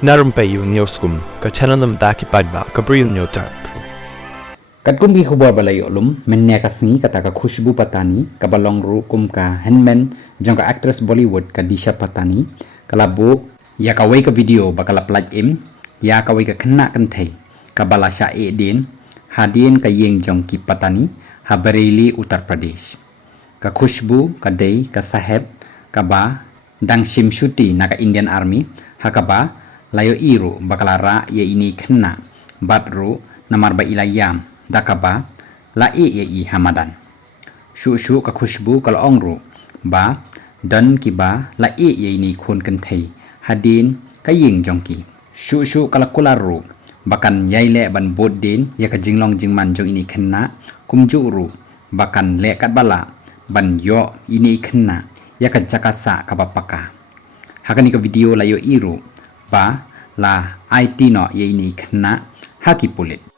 Na Rympei U Hynñiewtrep ka channel daki paidbah ka Bri U Hynñiewtrep. Katkum ki khubor balay olum menne kasngi kata ka Khushbu Patani ka balong ru kum ka hymmen jong ka actress Bollywood ka Disha Patanai kalabo iakawei ka video bakala plaj iakawei ka khynnah kan thei ka bala shah dien dien ka ïing jongki Patani ha Bareilly Uttar Pradesh ka Khushbu ka dei ka saheb kaba dang shim shuti na ka Indian Army ha kaba layo iru bakala ra ye ini khynnah batru namarba ilayam dakaba la ye hamadan shu ka Khushbu kal ongru ba dan kiba la ye ini khun kan thei hadin ka ïing jongki shu kala kularu bakan yaile ban bod den ya ka jinglong jingman jong ini khynnah kumjuru bakan le kat bala ban yo ini khynnah ya ka jakasa ka bapaka hakani ka video layo iru ba la IT no ye ini khynnah haki pulit